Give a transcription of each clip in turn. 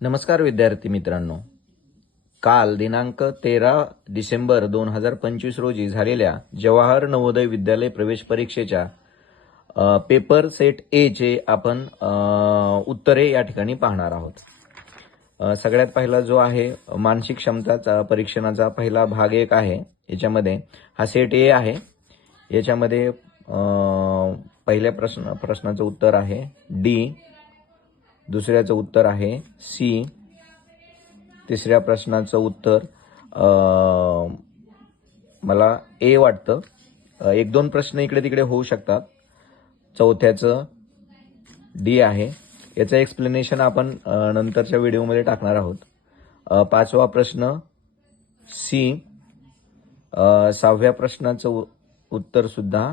नमस्कार विद्यार्थी मित्रांनो. काल दिनांक 13 डिसेंबर 2025 रोजी झालेल्या जवाहर नवोदय विद्यालय प्रवेश परीक्षेच्या पेपर सेट ए चे आपण उत्तरे या ठिकाणी पाहणार आहोत. सगळ्यात पहिला जो आहे मानसिक क्षमता परीक्षणाचा पहिला भाग 1 आहे. याच्यामध्ये हा सेट ए आहे. याच्यामध्ये पहिल्या प्रश्नाचं उत्तर आहे डी, दुसऱ्याचं उत्तर आहे सी, तिसऱ्या प्रश्नाचं उत्तर मला ए वाटतं. 1-2 प्रश्न इकडे तिकडे होऊ शकतात. चौथ्याचं डी आहे. याचं एक्सप्लेनेशन आपण नंतरच्या व्हिडिओमध्ये टाकणार आहोत. 5वा प्रश्न सी, 6व्या प्रश्नाचं उत्तर सुद्धा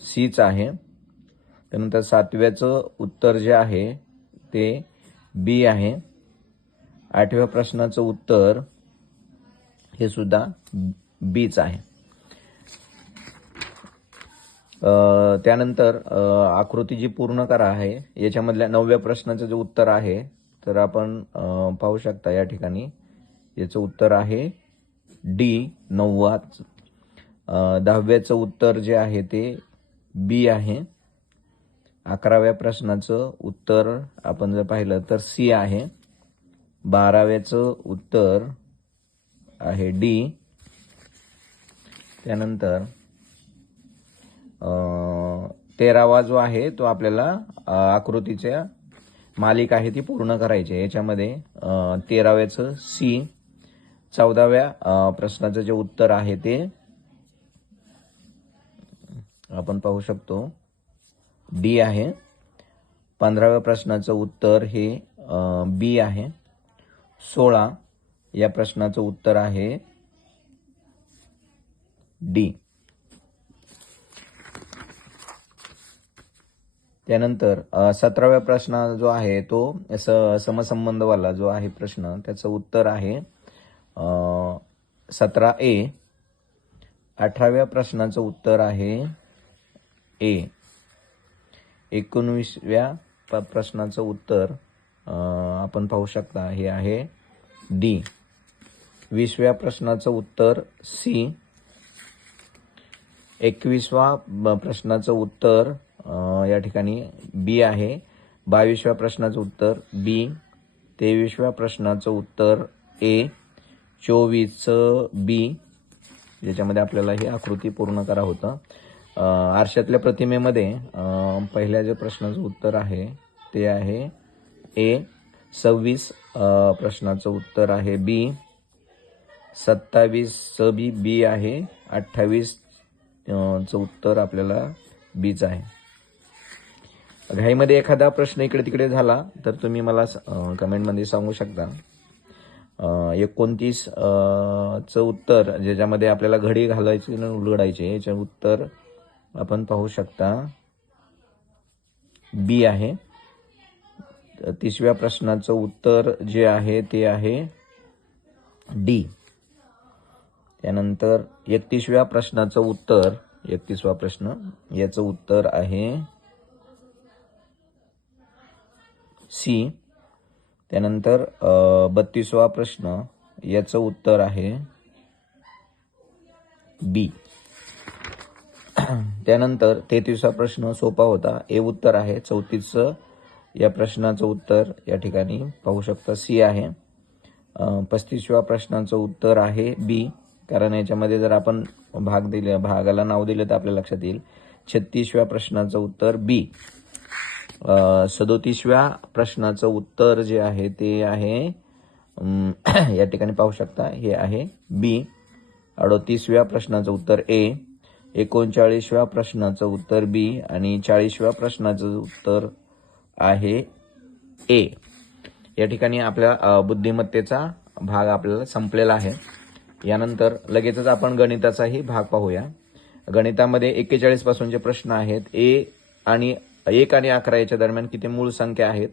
सीच आहे. त्यानंतर 7व्याचं उत्तर जे आहे ते बी आहे. 8व्या प्रश्नाचं उत्तर हे सुद्धा बीच आहे. त्यानंतर आकृती जी पूर्ण करा आहे याच्यामधल्या 9व्या प्रश्नाचं जे उत्तर आहे तर आपण पाहू शकता या ठिकाणी याचं उत्तर आहे डी 9वा. 10व्याचं उत्तर जे आहे ते बी आहे. 11व्या प्रश्नाचं उत्तर आपण जर पाहिलं तर सी आहे. 12व्याचं उत्तर आहे डी. त्यानंतर 13वा जो आहे तो आपल्याला आकृतीच्या मालिक आहे ती पूर्ण करायची. याच्यामध्ये 13व्याचं सी, 14व्या प्रश्नाचं जे उत्तर आहे ते आपण पाहू शकतो डी आहे. 15व्या प्रश्नाचं उत्तर हे बी आहे. 16 या प्रश्नाचं उत्तर आहे डी. त्यानंतर 17व्या प्रश्न जो आहे तो समसंबंधवाला जो आहे प्रश्न त्याचं उत्तर आहे 17A. 18व्या प्रश्नाचं उत्तर आहे ए. 19व्या प्रश्नाचं उत्तर आपण पाहू शकता हे आहे डी. 20व्या प्रश्नाचं उत्तर सी. 21वा प्रश्नाचं उत्तर या ठिकाणी बी आहे. 22व्या प्रश्नाचं उत्तर बी. 23व्या प्रश्नाचं उत्तर ए. 24चं बी, ज्याच्यामध्ये आपल्याला ही आकृती पूर्ण करा होतं. आरशातल्या प्रतिमेमध्ये पहिल्या जे प्रश्नाचं उत्तर आहे ते आहे ए. 26 प्रश्नाचं उत्तर आहे बी. 27चं बी आहे. 28चं उत्तर आपल्याला बीच आहे. घाईमध्ये एखादा प्रश्न इकडे तिकडे झाला तर तुम्ही मला कमेंटमध्ये सांगू शकता. 29चं उत्तर ज्याच्यामध्ये आपल्याला घडी घालायची आणि उलगडायची याचे उत्तर आपण पाहू शकता बी आहे. 30व्या प्रश्नाचं उत्तर जे आहे ते आहे डी. त्यानंतर 31व्या प्रश्नाचं उत्तर 31वा प्रश्न याचं उत्तर आहे सी. त्यानंतर 32वा प्रश्न याचं उत्तर आहे बी. त्यानंतर 33वा प्रश्न सोपा होता, ए उत्तर आहे. 34 या प्रश्नाचं उत्तर या ठिकाणी पाहू शकता सी आहे. 35व्या प्रश्नाचं उत्तर आहे बी, कारण याच्यामध्ये जर आपण भागाला नाव दिले तर आपल्या लक्षात येईल. 36व्या प्रश्नाचं उत्तर बी. 37व्या प्रश्नाचं उत्तर जे आहे ते आहे या ठिकाणी पाहू शकता हे आहे बी. 38व्या प्रश्नाचं उत्तर ए. 39व्या प्रश्नाचं उत्तर बी आणि 40व्या प्रश्नाचं उत्तर आहे ए. या ठिकाणी आपल्या बुद्धिमत्तेचा भाग आपल्याला संपलेला आहे. यानंतर लगेचच आपण गणिताचाही भाग पाहूया. गणितामध्ये 41 पासूनचे प्रश्न आहेत. 1 आणि 11 याच्या दरम्यान किती मूळ संख्या आहेत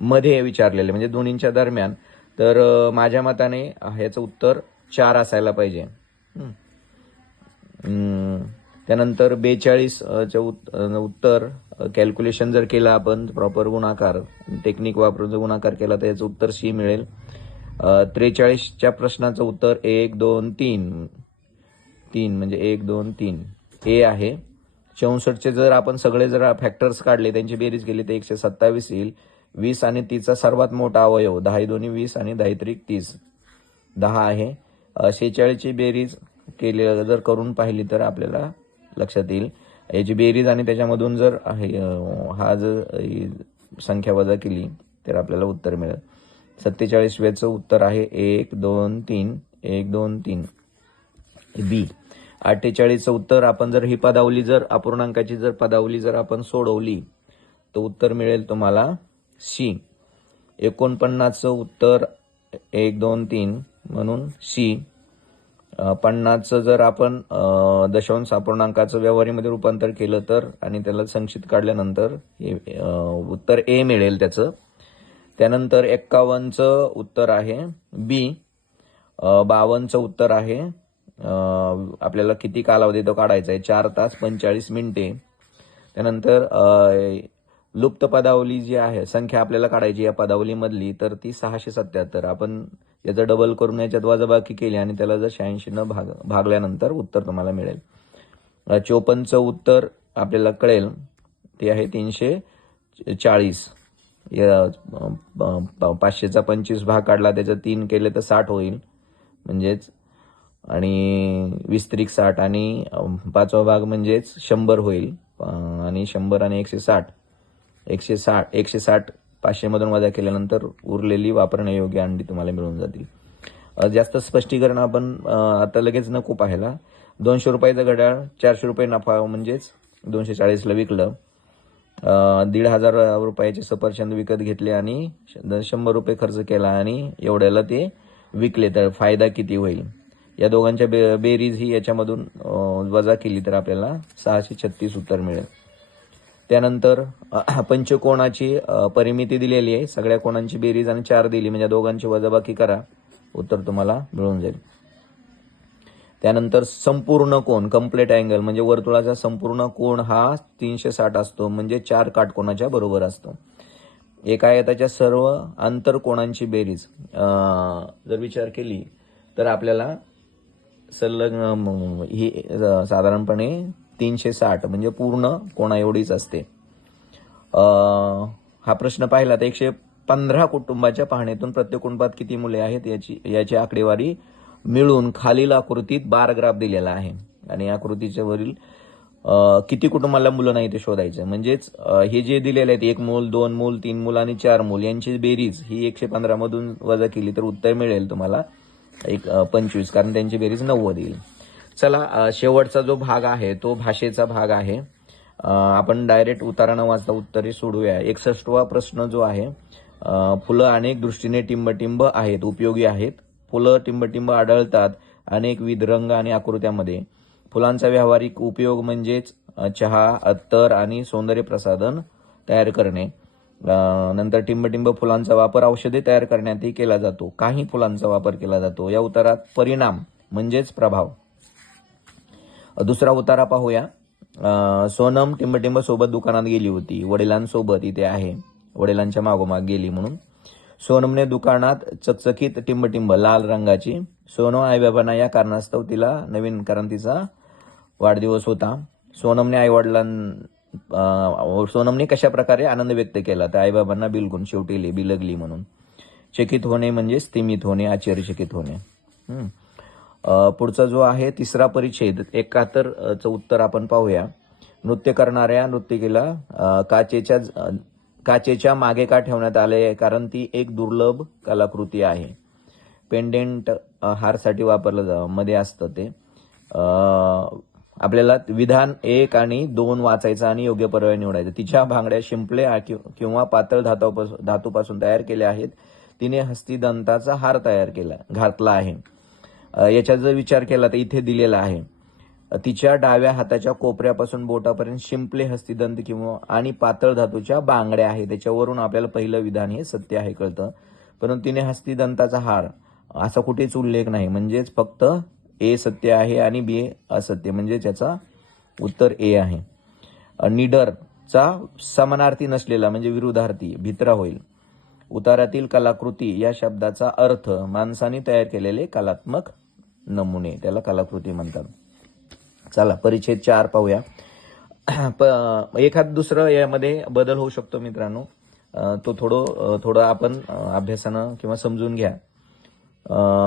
मध्ये विचारलेले, म्हणजे दोन्हींच्या दरम्यान. तर माझ्या मताने ह्याचं उत्तर 4 असायला पाहिजे. त्यानंतर 42चं उत्तर कॅल्क्युलेशन जर केलं आपण प्रॉपर गुणाकार टेक्निक वापरून जर गुणाकार केला तर याचं उत्तर सी मिळेल. 43च्या प्रश्नाचं उत्तर 1 2 3 म्हणजे 1 2 3 ए आहे. 64चे जर आपण सगळे जर फॅक्टर्स काढले त्यांची बेरीज केली तर 127 येईल. 20 आणि 30चा सर्वात मोठा अवयव 10 दोन्ही 20 आणि 10 त्रिक 30 10 आहे. 46ची बेरीज केली जर करून पाहिली तर आपल्याला लक्षात येईल. याची बेरीज आणि त्याच्यामधून जर हा जर संख्या वजा केली तर आपल्याला उत्तर मिळेल. 47व्याचं उत्तर आहे 1 2 3 1 2 3 बी. 48चं उत्तर आपण जर ही पदावली जर अपूर्णांकाची जर पदावली जर आपण सोडवली तर उत्तर मिळेल तुम्हाला सी. 49चं उत्तर 1 2 3 म्हणून सी. 50चं जर आपण दशांश अपूर्णांकाचं व्यवहारीमध्ये रूपांतर केलं तर आणि त्याला संक्षिप्त काढल्यानंतर उत्तर ए मिळेल त्याचं. त्यानंतर 51चं उत्तर आहे बी. 52चं उत्तर आहे आपल्याला किती कालावधी तो काढायचा आहे 4 तास 45 मिनिटे. त्यानंतर लुप्त पदावली जी आहे संख्या आपल्याला काढायची या पदावलीमधली तर ती 677. आपण याचं डबल करून याच्यात वजाबाकी केली आणि त्याला जर 86 भागल्यानंतर उत्तर तुम्हाला मिळेल. 54चं उत्तर आपल्याला कळेल ते आहे 340. 500चा 25 भाग काढला त्याचं 3 केले तर 60 होईल म्हणजेच आणि 20 त्रिक 60 आणि 5वा भाग म्हणजेच 100 होईल आणि 100 आणि 160 500 मधून वजा केल्यानंतर उरलेली वापरण्यायोग्य अंडी तुम्हाला मिळून जातील. जास्त स्पष्टीकरण आपण आता लगेच नको पाहायला. 200 रुपयाचं घड्याळ 400 रुपये नफा म्हणजेच 240ला विकलं. 1,500 रुपयाचे सफरचंद विकत घेतले आणि 100 रुपये खर्च केला आणि एवढ्याला ते विकले तर फायदा किती होईल. या दोघांच्या बेरीज ही याच्यामधून वजा केली तर आपल्याला 636 उत्तर मिळेल. त्यानंतर पंचकोणाची परिमिती दिलेली आहे. सगळ्या कोणांची बेरीज आणि 4 दिली म्हणजे दोघांची वजाबाकी करा उत्तर तुम्हाला मिळून जाईल. त्यानंतर संपूर्ण कोण कंप्लीट अँगल म्हणजे वर्तुळाचा संपूर्ण कोण हा 360 असतो म्हणजे 4 काटकोनाच्या बरोबर असतो. एका आयताच्या सर्व आंतरकोणांची बेरीज जर विचार केली तर आपल्याला सलग ही साधारणपणे 360 म्हणजे पूर्ण कोणा एवढीच असते. हा प्रश्न पाहिला तर 115 कुटुंबाच्या पाहणीतून प्रत्येक कुटुंबात किती मुले आहेत याची आकडेवारी मिळून खालील आकृतीत बार ग्राफ दिलेला आहे आणि आकृतीच्या वरील किती कुटुंबाला मुलं नाही ते शोधायचं. म्हणजेच हे जे दिलेले आहेत 1 मूल 2 मूल 3 मूल आणि 4 मूल यांची बेरीज ही 115 मधून वजा केली तर उत्तर मिळेल तुम्हाला 25 कारण त्यांची बेरीज 90 येईल. चला शेवटचा जो भाग आहे तो भाषेचा भाग आहे. आपण डायरेक्ट उतारा न वाचता उत्तरे सोडूया. 61वा प्रश्न जो आहे फुलं अनेक दृष्टीने टिंबटिंब आहेत उपयोगी आहेत. फुलं टिंबटिंब आढळतात अनेकविध रंग आणि आकृत्यामध्ये. फुलांचा व्यावहारिक उपयोग म्हणजेच चहा अत्तर आणि सौंदर्य प्रसाधन तयार करणे. नंतर टिंबटिंब फुलांचा वापर औषधे तयार करण्यातही केला जातो. काही फुलांचा वापर केला जातो. या उतारात परिणाम म्हणजेच प्रभाव. दुसरा उतारा पाहूया. सोनम टिंबटिंब सोबत दुकानात गेली होती. वडिलांसोबत इथे आहे वडिलांच्या मागोमाग गेली म्हणून. सोनमने दुकानात चकचकीत टिंबटिंब लाल रंगाची. सोनम आईबाबांना या कारणास्तव तिला नवीन कारण तिचा वाढदिवस होता. सोनमने कशा प्रकारे आनंद व्यक्त केला तर आईबाबांना बिलगून शेवटी बिलगली म्हणून. चकित होणे म्हणजे स्तिमित होणे आश्चर्यचकित होणे. पुढचा जो आहे तिसरा परिच्छेद 71चं उत्तर आपण पाहूया. नृत्य करणाऱ्या नर्तकीला काचेच्या मागे का ठेवण्यात आले कारण ती एक दुर्लभ कलाकृती आहे. पेंडेंट हारसाठी वापरलं मध्ये असतं ते. आपल्याला विधान 1 आणि 2 वाचायचं आणि योग्य पर्याय निवडायचा. तिच्या भांगड्या शिंपले किंवा पातळ धातूपासून तयार केल्या आहेत. तिने हस्तिदंताचा हार घातला आहे. याचा जर विचार केला तर इथे दिलेला आहे. तिच्या डाव्या हाताच्या कोपऱ्यापासून बोटापर्यंत शिंपले हस्तिदंत किंवा आणि पातळ धातूच्या बांगड्या आहेत. त्याच्यावरून आपल्याला पहिलं विधान हे सत्य आहे कळतं. परंतु तिने हस्तिदंताचा हार असा कुठेच उल्लेख नाही म्हणजेच फक्त ए सत्य आहे आणि बी असत्य म्हणजे त्याचा उत्तर ए आहे. निडर चा समानार्थी नसलेला म्हणजे विरुद्धार्थी भित्रा होईल. उतारातील कलाकृती या शब्दाचा अर्थ माणसाने तयार केलेले कलात्मक नमुने, त्याला कलाकृती म्हणतात. चला परिच्छेद 4 पाहूया. एखाद दुसरं यामध्ये बदल होऊ शकतो मित्रांनो, तो थोडं आपण अभ्यासानं किंवा समजून घ्या.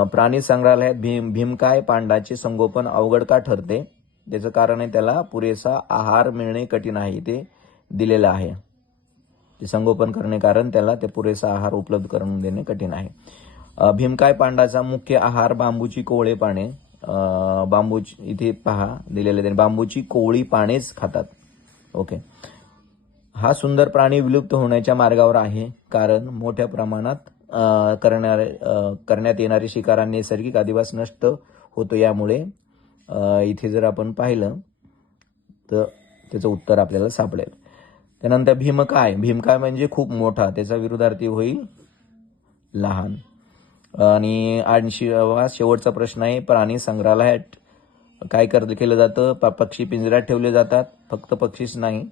प्राणी संग्रहालयात भीमकाय पांडाचे संगोपन अवघड का ठरते? त्याचं कारण आहे त्याला पुरेसा आहार मिळणे कठीण आहे, ते दिलेलं आहे. ते संगोपन करणे कारण त्याला ते पुरेसा आहार उपलब्ध करून देणे कठीण आहे. भीमकाय पांडाचा मुख्य आहार बांबूची कोवळे पाने. बांबूची इथे पहा दिलेले त्याने बांबूची कोवळी पानेच खातात. ओके. हा सुंदर प्राणी विलुप्त होण्याच्या मार्गावर आहे कारण मोठ्या प्रमाणात करण्यात येणारी शिकार आणि नैसर्गिक अधिवास नष्ट होतो. यामुळे इथे जर आपण पाहिलं तर त्याचं उत्तर आपल्याला सापडेल. त्यानंतर भीमकाय म्हणजे खूप मोठा, त्याचा विरुद्धार्थी होईल लहान. आणि 80वा शेवटचा प्रश्न आहे, प्राणी संग्रहालयात काय केलं जातं? पक्षी पिंजऱ्यात ठेवले जातात. फक्त पक्षीच नाही,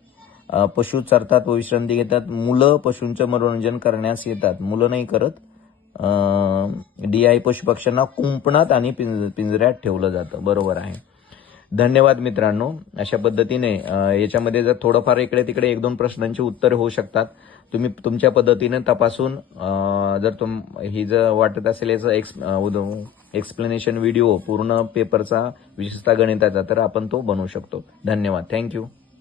पशु चरतात व विश्रांती घेतात. मुलं पशूंचं मनोरंजन करण्यास येतात. मुलं नाही करत. DI पशुपक्ष्यांना कुंपणात आणि पिंजऱ्यात ठेवलं जातं. बरोबर आहे. धन्यवाद मित्रांनो. अशा पद्धतीने याच्यामध्ये जर थोडंफार इकडे तिकडे 1-2 प्रश्नांची उत्तरे होऊ शकतात. तुम्ही तुमच्या पद्धतीने तपासून जर ही जर वाटत असेल याचं एक्सप्लेनेशन व्हिडिओ पूर्ण पेपरचा विशेषतः गणिताचा तर आपण तो बनवू शकतो. धन्यवाद. थँक्यू.